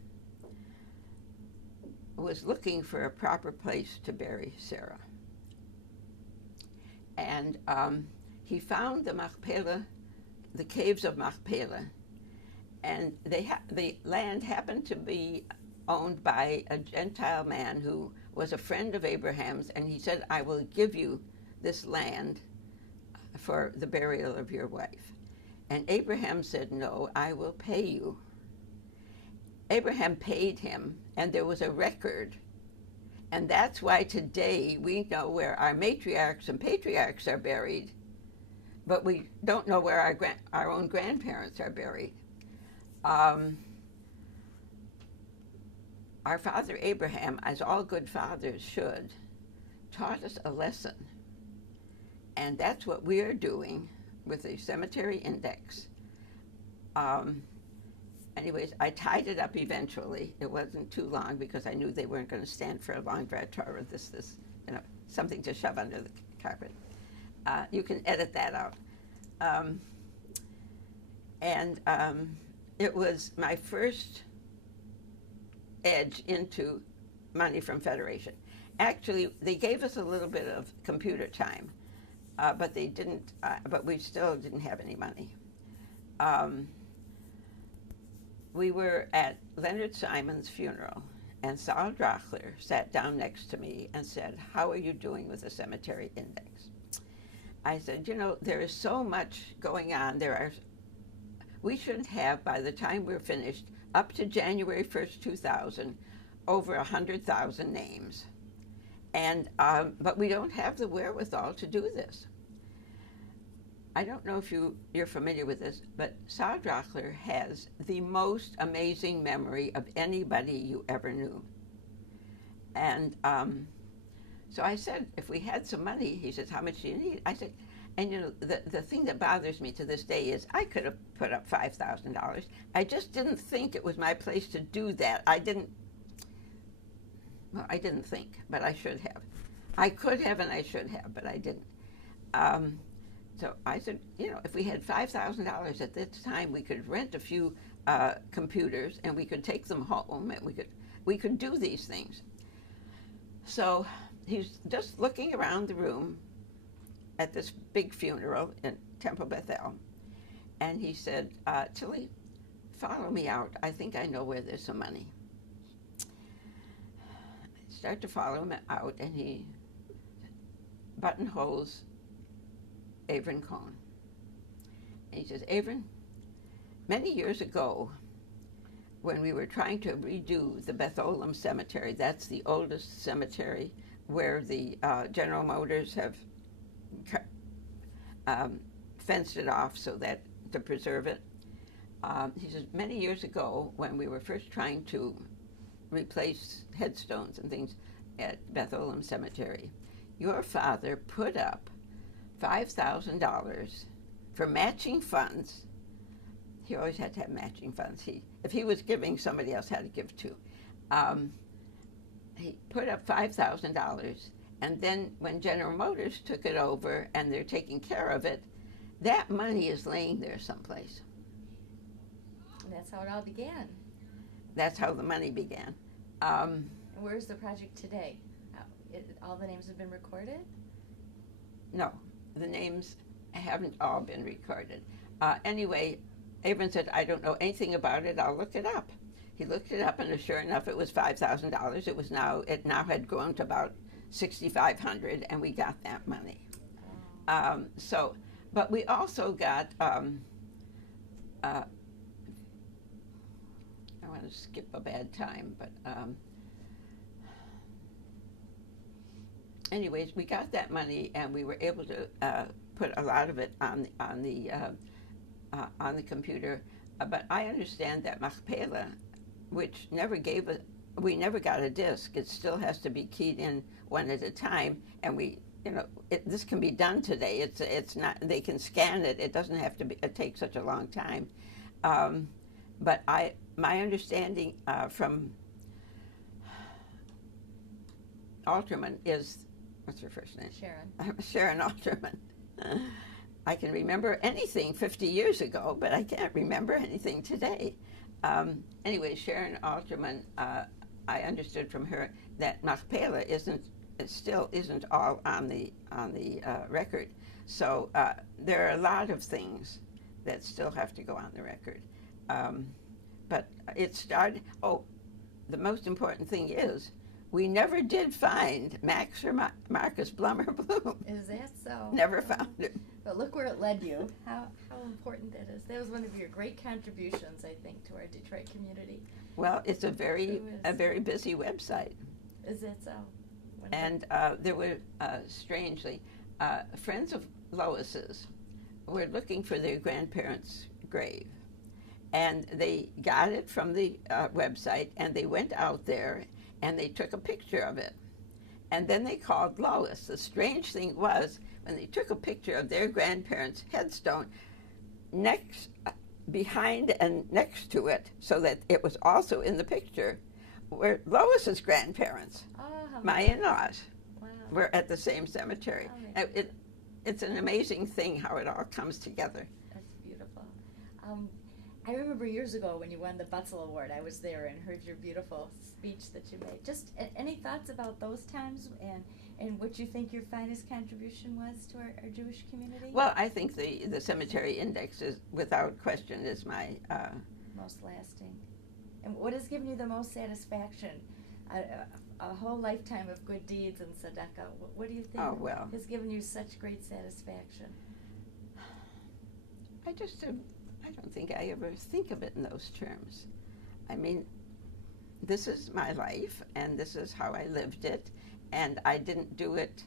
was looking for a proper place to bury Sarah. And he found the Machpelah, the caves of Machpelah, and the land happened to be owned by a Gentile man who was a friend of Abraham's, and he said, I will give you this land for the burial of your wife. And Abraham said, no, I will pay you. Abraham paid him, and there was a record. And that's why today we know where our matriarchs and patriarchs are buried, but we don't know where our own grandparents are buried. Our father Abraham, as all good fathers should, taught us a lesson. And that's what we are doing with the cemetery index. Anyways, I tied it up eventually. It wasn't too long because I knew they weren't going to stand for a long Dvar Torah. This, something to shove under the carpet. You can edit that out. It was my first edge into money from Federation. Actually, they gave us a little bit of computer time, but they didn't. But we still didn't have any money. We were at Leonard Simon's funeral, and Saul Drachler sat down next to me and said, how are you doing with the cemetery index? I said, there is so much going on. We should have, by the time we're finished, up to January 1st, 2000, over 100,000 names. And, but we don't have the wherewithal to do this. I don't know if you're familiar with this, but Saul Drachler has the most amazing memory of anybody you ever knew. And so I said, if we had some money, he says, how much do you need? I said, and the thing that bothers me to this day is I could have put up $5,000. I just didn't think it was my place to do that. I didn't think, but I should have. I could have and I should have, but I didn't. So I said, if we had $5,000 at this time, we could rent a few computers and we could take them home and we could do these things. So he's just looking around the room at this big funeral in Temple Bethel, and he said, Tillie, follow me out. I think I know where there's some money. I start to follow him out, and he buttonholes Avron Cohn. And he says, Avron, many years ago, when we were trying to redo the Beth Olam Cemetery, that's the oldest cemetery where the General Motors have fenced it off so that to preserve it. He says, many years ago, when we were first trying to replace headstones and things at Beth Olam Cemetery, your father put up $5,000 for matching funds. He always had to have matching funds. If he was giving, somebody else had to give too. He put up $5,000, and then when General Motors took it over and they're taking care of it, that money is laying there someplace. And that's how it all began. That's how the money began. And where's the project today? All the names have been recorded? No, the names haven't all been recorded. Anyway, Abram said, I don't know anything about it, I'll look it up. He looked it up, and sure enough, it was $5,000. It now had grown to about $6,500, and we got that money. But we also got, I want to skip a bad time, but anyways, we got that money, and we were able to put a lot of it on the computer. But I understand that Matilda, which we never got a disc. It still has to be keyed in one at a time, and this can be done today. It's not. They can scan it. It doesn't have to take such a long time. But my understanding from Alterman is, what's her first name? Sharon. Sharon Alterman. I can remember anything 50 years ago, but I can't remember anything today. Anyway, Sharon Alterman, I understood from her that Matilda still isn't all on the record. So there are a lot of things that still have to go on the record. But it started. Oh, the most important thing is we never did find Max or Marcus Blum or Bloom. Is that so? Never found him. But look where it led you. How important that is. That was one of your great contributions, I think, to our Detroit community. Well, it's a very busy website. Is that so? And there were, strangely, friends of Lois's were looking for their grandparents' grave. And they got it from the website, and they went out there, and they took a picture of it. And then they called Lois. The strange thing was, when they took a picture of their grandparents' headstone, behind and next to it, so that it was also in the picture, were Lois's grandparents. My in-laws were at the same cemetery. It's an amazing thing how it all comes together. That's beautiful. I remember years ago when you won the Butzel Award, I was there and heard your beautiful speech that you made. Just any thoughts about those times and what you think your finest contribution was to our Jewish community? Well, I think the cemetery index is, without question, is my... most lasting. And what has given you the most satisfaction? A whole lifetime of good deeds and tzedakah. What do you think has given you such great satisfaction? I don't think I ever think of it in those terms. I mean, this is my life, and this is how I lived it, and I didn't do it.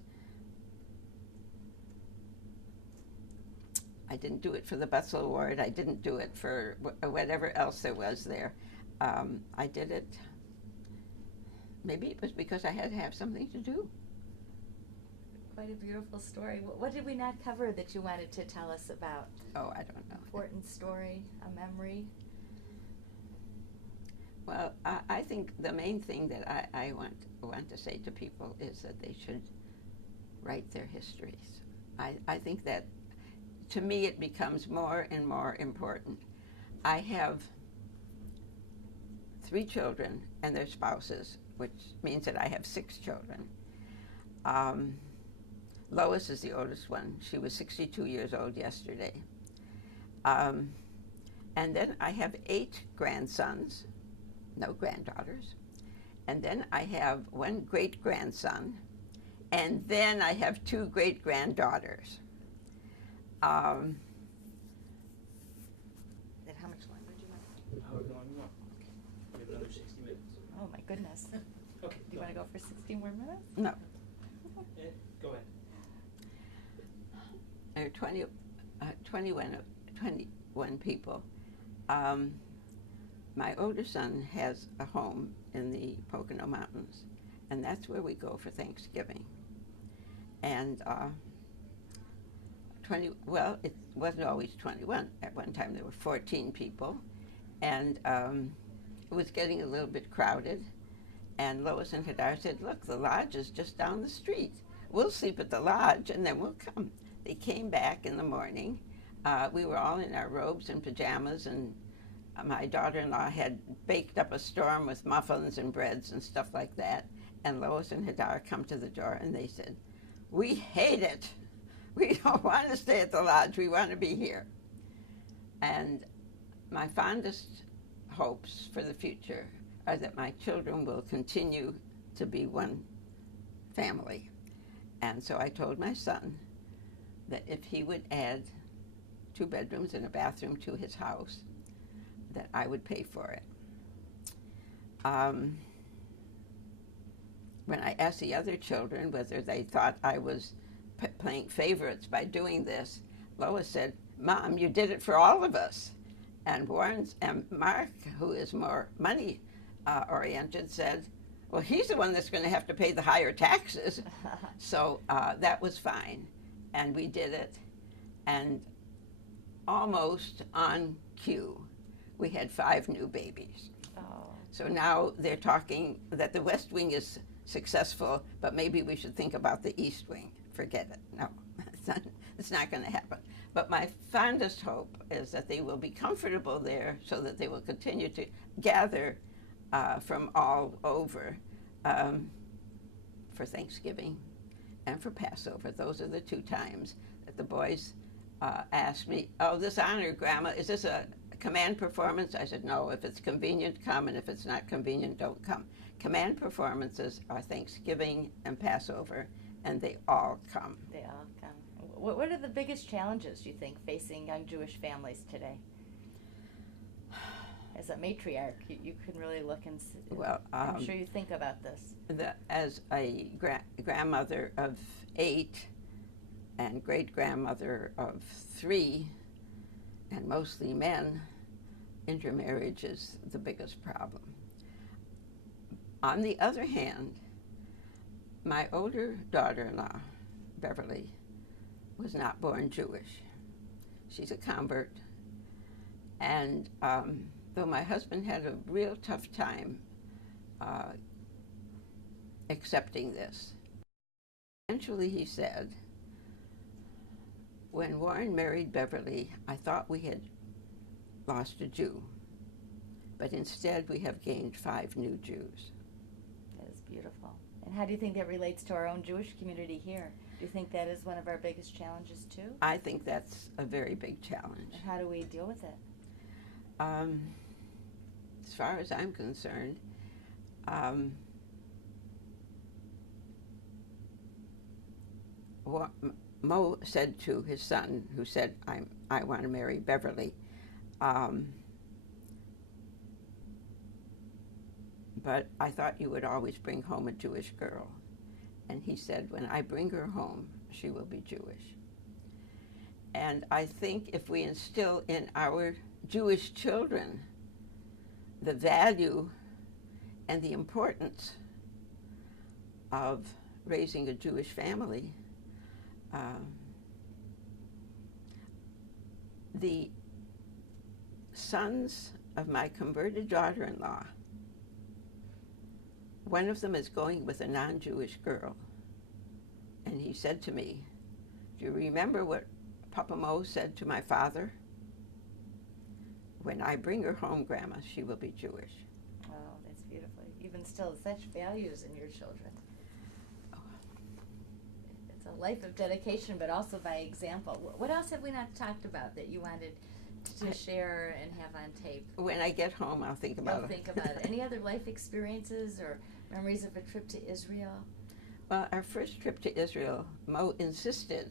I didn't do it for the Butzel Award. I didn't do it for whatever else there was there. I did it. Maybe it was because I had to have something to do. Quite a beautiful story. What did we not cover that you wanted to tell us about? Oh, I don't know. Important story, a memory? Well, I think the main thing that I want to say to people is that they should write their histories. I think that, to me, it becomes more and more important. I have 3 children and their spouses, which means that I have 6 children. Lois is the oldest one. She was 62 years old yesterday. And then I have 8 grandsons, no granddaughters. And then I have 1 great-grandson. And then I have 2 great-granddaughters. How much longer do you want? However long you want. We have another 60 minutes. Oh, my goodness. Okay. Do you want to go for 60 more minutes? No. Go ahead. There are 21 people. My older son has a home in the Pocono Mountains, and that's where we go for Thanksgiving. And 20, well, it wasn't always 21. At one time there were 14 people, and it was getting a little bit crowded. And Lois and Hadassah said, look, the lodge is just down the street. We'll sleep at the lodge, and then we'll come. They came back in the morning. We were all in our robes and pajamas, and my daughter-in-law had baked up a storm with muffins and breads and stuff like that. And Lois and Hadassah come to the door, and they said, we hate it. We don't want to stay at the lodge. We want to be here. And my fondest hopes for the future are that my children will continue to be one family. And so I told my son that if he would add 2 bedrooms and a bathroom to his house, that I would pay for it. When I asked the other children whether they thought I was playing favorites by doing this, Lois said, Mom, you did it for all of us. And Mark, who is more money oriented, said, well, he's the one that's going to have to pay the higher taxes. So that was fine. And we did it. And almost on cue, we had 5 new babies. Oh. So now they're talking that the West Wing is successful, but maybe we should think about the East Wing. Forget it. No, it's not going to happen. But my fondest hope is that they will be comfortable there so that they will continue to gather from all over for Thanksgiving and for Passover. Those are the 2 times that the boys asked me, oh, this honor, Grandma, is this a command performance? I said, no, if it's convenient, come, and if it's not convenient, don't come. Command performances are Thanksgiving and Passover, and they all come. They all come. What are the biggest challenges, you think, facing young Jewish families today? As a matriarch, you can really look and see. Well, I'm sure you think about this. As a grandmother of 8 and great-grandmother of 3, and mostly men, intermarriage is the biggest problem. On the other hand, my older daughter-in-law, Beverly, was not born Jewish. She's a convert. And though my husband had a real tough time accepting this, eventually he said, when Warren married Beverly, I thought we had lost a Jew, but instead we have gained 5 new Jews. That is beautiful. And how do you think that relates to our own Jewish community here? Do you think that is one of our biggest challenges too? I think that's a very big challenge. And how do we deal with it? As far as I'm concerned, Mo said to his son, who said, I want to marry Beverly, but I thought you would always bring home a Jewish girl. And he said, when I bring her home, she will be Jewish. And I think if we instill in our Jewish children the value and the importance of raising a Jewish family, the sons of my converted daughter-in-law, one of them is going with a non-Jewish girl. And he said to me, do you remember what Papa Mo said to my father? When I bring her home, Grandma, she will be Jewish. Oh, that's beautiful. You've instilled such values in your children. It's a life of dedication, but also by example. What else have we not talked about that you wanted to share and have on tape? When I get home, I'll think about it. You'll think about it. Any other life experiences or memories of a trip to Israel? Well, our first trip to Israel, Mo insisted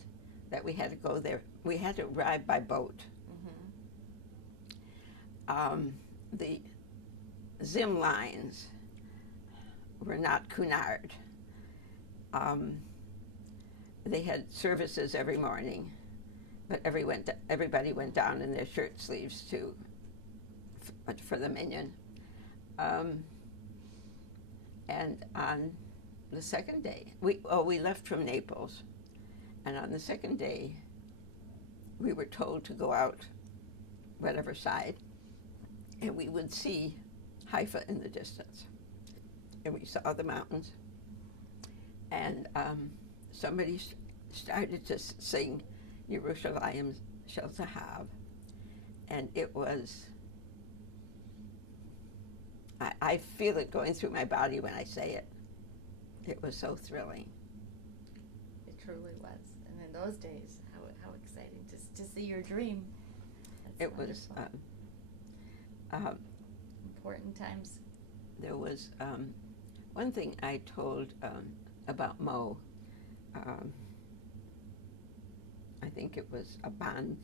that we had to go there. We had to arrive by boat. Mm-hmm. The Zim lines were not Cunard. They had services every morning, but everybody went down in their shirt sleeves too, for the minyan. And on the second day, we left from Naples, and on the second day, we were told to go out whatever side, and we would see Haifa in the distance. And we saw the mountains. And somebody started to sing Yerushalayim Shel Zahav. And it was, I feel it going through my body when I say it. It was so thrilling. It truly was. And in those days, how exciting to see your dream. That's It wonderful. was Important times. there was one thing I told about Mo. I think it was a bond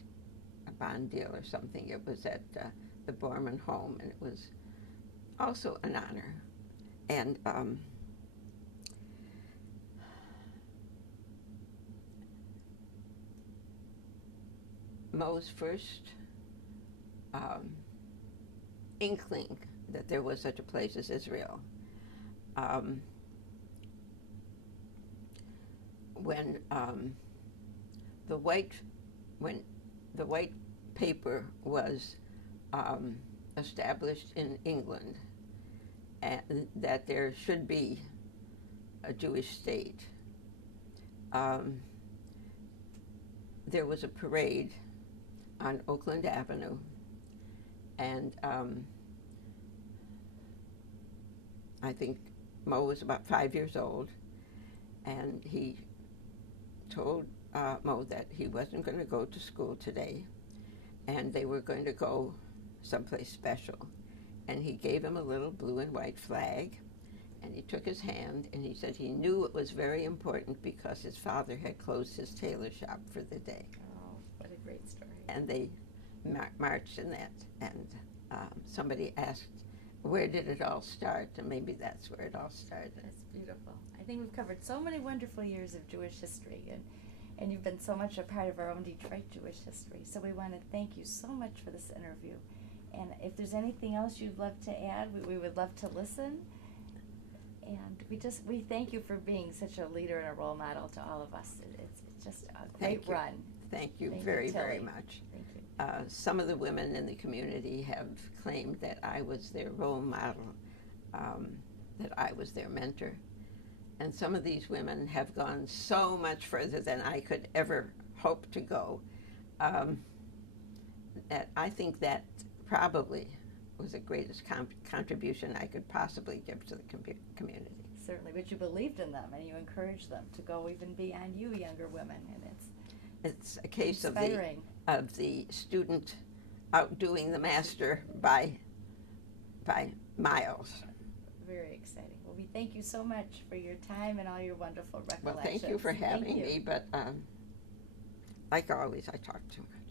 deal or something. It was at the Borman home, and it was also an honor. And Mo's first inkling that there was such a place as Israel, when the white paper was established in England, and that there should be a Jewish state. There was a parade on Oakland Avenue, and I think Mo was about 5 years old, and he told Mo that he wasn't going to go to school today, and they were going to go someplace special. And he gave him a little blue and white flag, and he took his hand, and he said he knew it was very important because his father had closed his tailor shop for the day. Oh, what a great story. And they marched in that, and somebody asked, where did it all start? And maybe that's where it all started. That's beautiful. I think we've covered so many wonderful years of Jewish history, and you've been so much a part of our own Detroit Jewish history. So we want to thank you so much for this interview. And if there's anything else you'd love to add, we would love to listen. And we thank you for being such a leader and a role model to all of us. It's just a great run. Thank you Thank very, you, very Tillie. much. Thank you. Some of the women in the community have claimed that I was their role model, that I was their mentor. And some of these women have gone so much further than I could ever hope to go. That I think that probably was the greatest contribution I could possibly give to the community. Certainly, but you believed in them and you encouraged them to go even beyond you, younger women, and It's a case inspiring. of the student outdoing the master by miles. Very exciting. Well, we thank you so much for your time and all your wonderful recollections. Well, thank you for having Thank you. me, but like always, I talk too much.